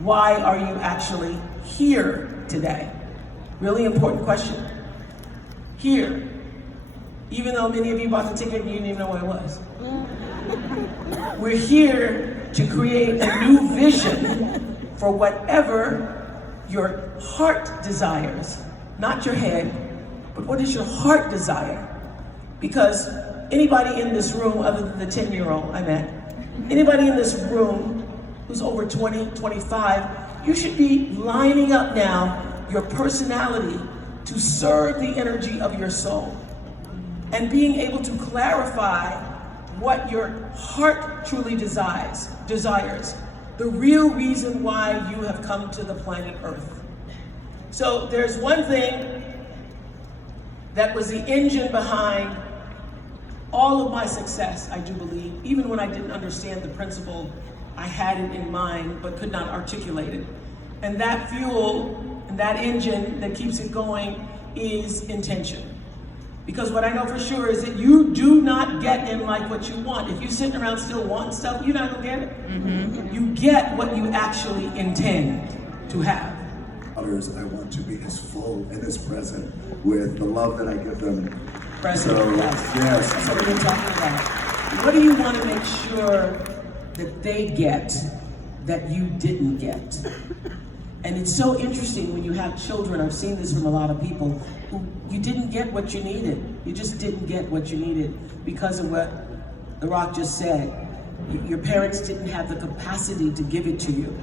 Why are you actually here today? Really important question. Here. Even though many of you bought the ticket and you didn't even know what it was. We're here to create a new vision for whatever your heart desires. Not your head, but what does your heart desire? Because anybody in this room, other than the 10-year-old I met, anybody in this room who's over 20, 25, you should be lining up now your personality to serve the energy of your soul and being able to clarify what your heart truly desires, the real reason why you have come to the planet Earth. So there's one thing that was the engine behind all of my success, I do believe, even when I didn't understand the principle, I had it in mind but could not articulate it. And that fuel and that engine that keeps it going is intention. Because what I know for sure is that you do not get in like what you want. If you're sitting around still wanting stuff, you're not gonna get it. Mm-hmm. You get what you actually intend to have. I want to be as full and as present with the love that I give them. Present, so, yes. That's what we've been talking about. What do you want to make sure that they get that you didn't get? And it's so interesting when you have children, I've seen this from a lot of people, who you didn't get what you needed. You just didn't get what you needed because of what The Rock just said. Your parents didn't have the capacity to give it to you.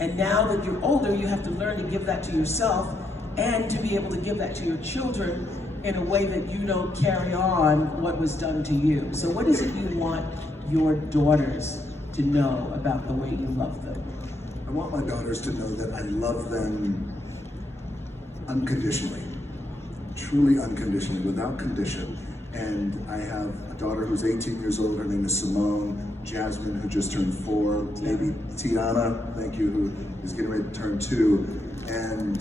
And now that you're older, you have to learn to give that to yourself and to be able to give that to your children in a way that you don't carry on what was done to you. So what is it you want your daughters to know about the way you love them? I want my daughters to know that I love them unconditionally, truly unconditionally, without condition. And I have a daughter who's 18 years old, her name is Simone, Jasmine, who just turned 4, maybe Tiana, thank you, who is getting ready to turn 2. And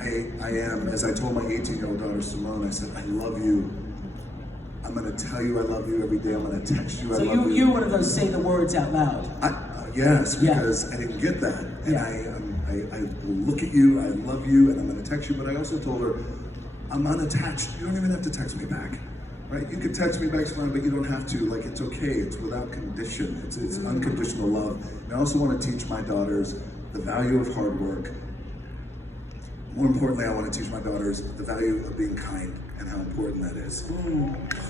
I am, as I told my 18-year-old daughter Simone, I said, I love you. I'm gonna tell you I love you every day. I'm gonna text you I love you. So you're one of those say the words out loud. Yes, because I didn't get that. And I will look at you, I love you, and I'm gonna text you, but I also told her, I'm unattached. You don't even have to text me back, right? You could text me back, but you don't have to. Like, it's okay. It's without condition. It's unconditional love. And I also want to teach my daughters the value of hard work. More importantly, I want to teach my daughters the value of being kind and how important that is.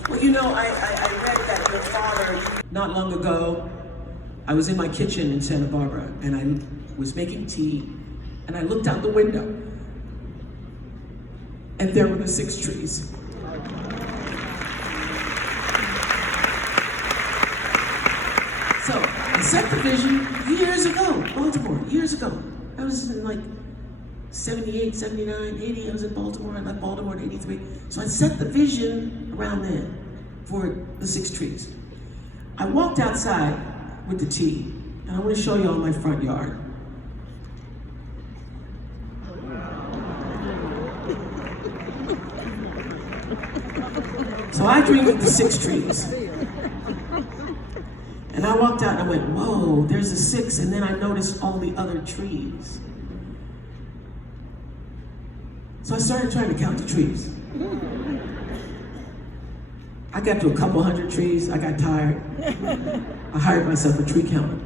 Well, you know, I read that your father, not long ago, I was in my kitchen in Santa Barbara and I was making tea and I looked out the window and there were the 6 trees. So I set the vision years ago, Baltimore, years ago. I was in like 78, 79, 80, I was in Baltimore, I left Baltimore in 83. So I set the vision around then for the 6 trees. I walked outside with the tea, and I want to show you all my front yard. So I dreamed of the 6 trees. And I walked out and I went, whoa, there's a 6, and then I noticed all the other trees. So I started trying to count the trees. I got to a couple hundred trees, I got tired. I hired myself a tree counter.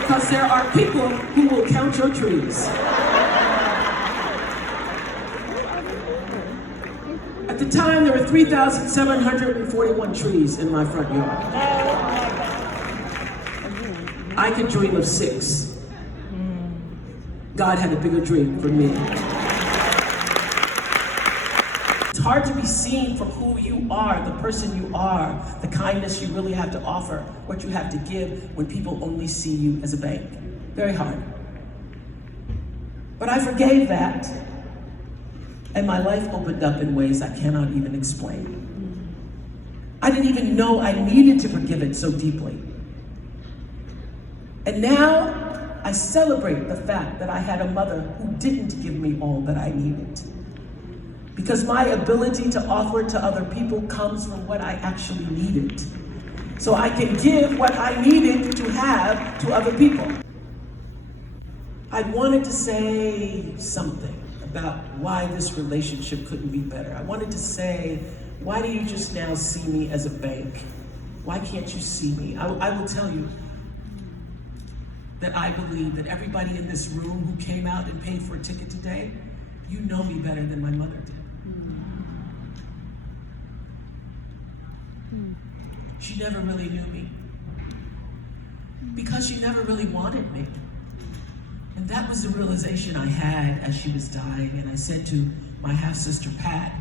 Because there are people who will count your trees. At the time, there were 3,741 trees in my front yard. I could dream of 6. God had a bigger dream for me. It's hard to be seen for who you are, the person you are, the kindness you really have to offer, what you have to give when people only see you as a bank. Very hard. But I forgave that, and my life opened up in ways I cannot even explain. I didn't even know I needed to forgive it so deeply. And now, I celebrate the fact that I had a mother who didn't give me all that I needed. Because my ability to offer to other people comes from what I actually needed. So I can give what I needed to have to other people. I wanted to say something about why this relationship couldn't be better. I wanted to say, why do you just now see me as a bank? Why can't you see me? I will tell you that I believe that everybody in this room who came out and paid for a ticket today, you know me better than my mother did. She never really knew me because she never really wanted me. And that was the realization I had as she was dying. And I said to my half-sister, Pat,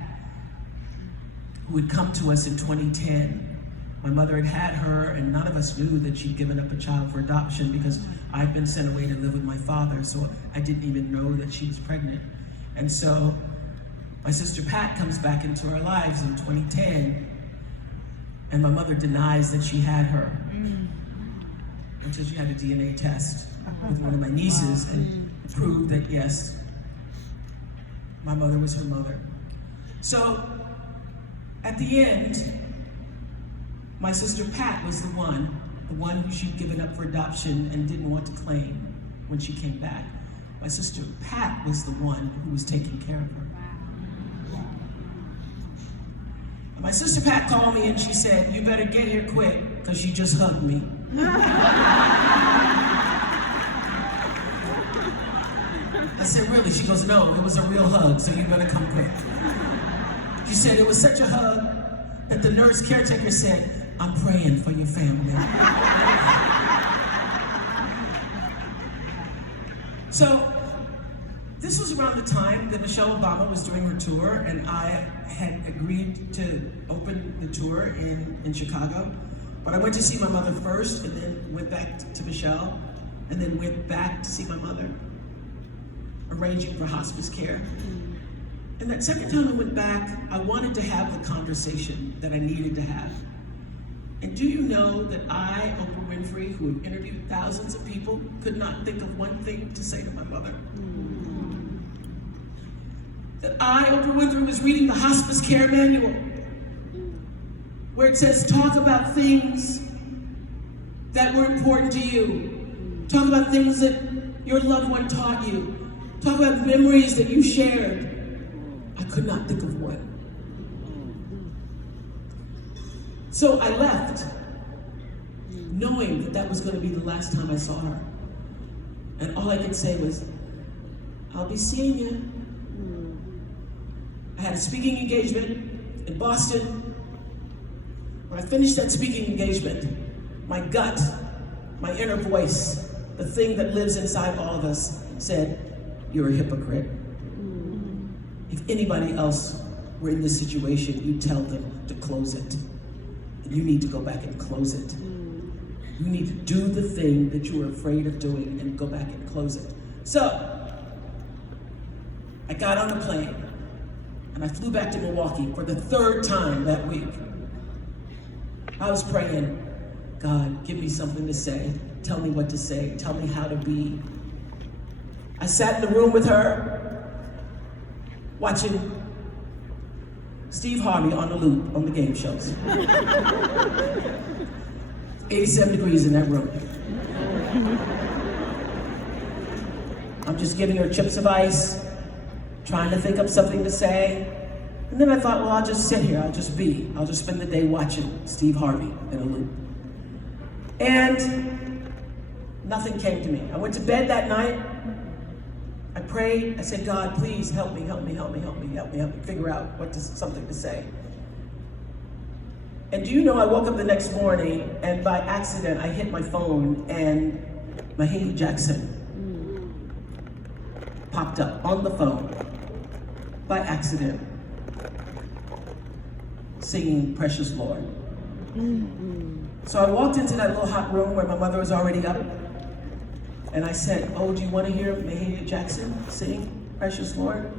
who had come to us in 2010, my mother had her, and none of us knew that she'd given up a child for adoption because I'd been sent away to live with my father, so I didn't even know that she was pregnant. And so my sister Pat comes back into our lives in 2010, and my mother denies that she had her until she had a DNA test with one of my nieces and proved that yes, my mother was her mother. So at the end, my sister Pat was the one who she'd given up for adoption and didn't want to claim when she came back. My sister Pat was the one who was taking care of her. My sister Pat called me and she said, you better get here quick, because she just hugged me. I said, really? She goes, no, it was a real hug, so you better come quick. She said, it was such a hug that the nurse caretaker said, I'm praying for your family. So, this was around the time that Michelle Obama was doing her tour, and I had agreed to open the tour in Chicago. But I went to see my mother first, and then went back to Michelle, and then went back to see my mother, arranging for hospice care. And that second time I went back, I wanted to have the conversation that I needed to have. And do you know that I, Oprah Winfrey, who have interviewed thousands of people, could not think of one thing to say to my mother? That I, Oprah Winfrey, was reading the hospice care manual, where it says, talk about things that were important to you. Talk about things that your loved one taught you. Talk about memories that you shared. I could not think of one. So I left, knowing that that was going to be the last time I saw her. And all I could say was, I'll be seeing you. I had a speaking engagement in Boston. When I finished that speaking engagement, my gut, my inner voice, the thing that lives inside all of us said, you're a hypocrite. If anybody else were in this situation, you'd tell them to close it. And you need to go back and close it. You need to do the thing that you were afraid of doing and go back and close it. So, I got on a plane and I flew back to Milwaukee for the third time that week. I was praying, God, give me something to say. Tell me what to say. Tell me how to be. I sat in the room with her, watching Steve Harvey on the loop on the game shows. 87 degrees in that room. I'm just giving her chips of ice, trying to think of something to say. And then I thought, well, I'll just sit here, I'll just spend the day watching Steve Harvey in a loop. And nothing came to me. I went to bed that night. I prayed, I said, God, please help me figure out something to say. And do you know, I woke up the next morning and by accident I hit my phone and Mahalia Jackson popped up on the phone by accident, singing Precious Lord. So I walked into that little hot room where my mother was already up. And I said, oh, do you want to hear Mahalia Jackson sing Precious Lord?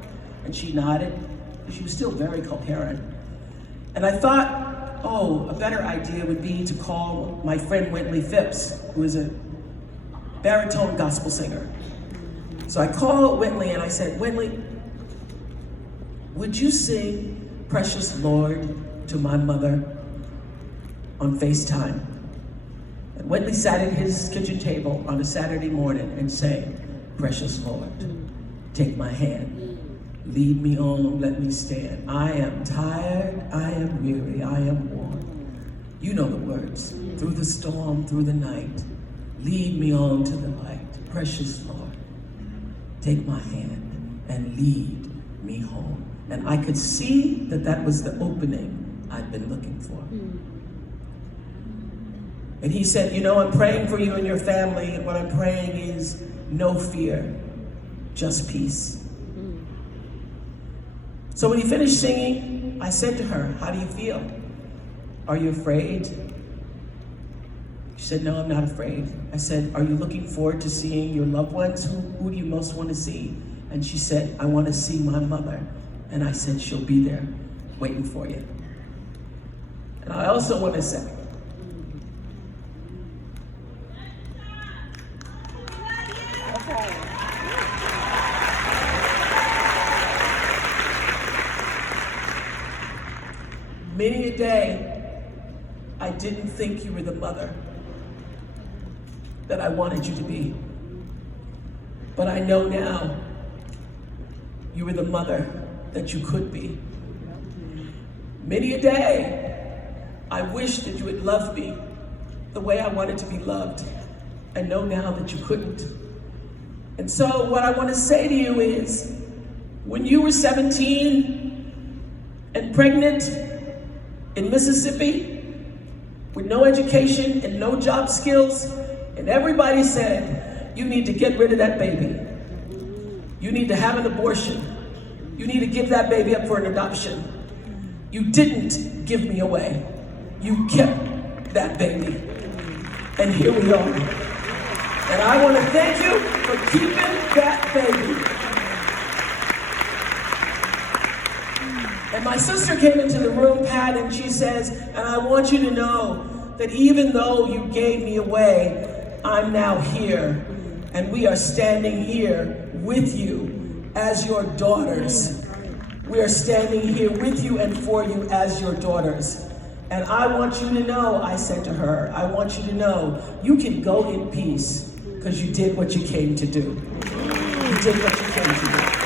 And she nodded. She was still very coherent. And I thought, oh, a better idea would be to call my friend Wintley Phipps, who is a baritone gospel singer. So I called Wintley and I said, Wintley, would you sing Precious Lord to my mother on FaceTime? And Wendy sat at his kitchen table on a Saturday morning and sang, Precious Lord, take my hand, lead me on, let me stand. I am tired, I am weary, I am worn. You know the words, through the storm, through the night, lead me on to the light. Precious Lord, take my hand and lead me home. And I could see that that was the opening I'd been looking for. And he said, you know, I'm praying for you and your family, and what I'm praying is no fear, just peace. So when he finished singing, I said to her, how do you feel? Are you afraid? She said, no, I'm not afraid. I said, are you looking forward to seeing your loved ones? Who do you most want to see? And she said, I want to see my mother. And I said, she'll be there waiting for you. And I also want to say, many a day, I didn't think you were the mother that I wanted you to be. But I know now you were the mother that you could be. Many a day, I wish that you had loved me the way I wanted to be loved. I know now that you couldn't. And so what I want to say to you is, when you were 17 and pregnant in Mississippi, with no education and no job skills, and everybody said, you need to get rid of that baby. You need to have an abortion. You need to give that baby up for an adoption. You didn't give me away. You kept that baby. And here we are. And I want to thank you for keeping that baby. And my sister came into the room, Pat, and she says, and I want you to know that even though you gave me away, I'm now here. And we are standing here with you as your daughters. We are standing here with you and for you as your daughters. And I want you to know, I said to her, I want you to know, you can go in peace because you did what you came to do. You did what you came to do.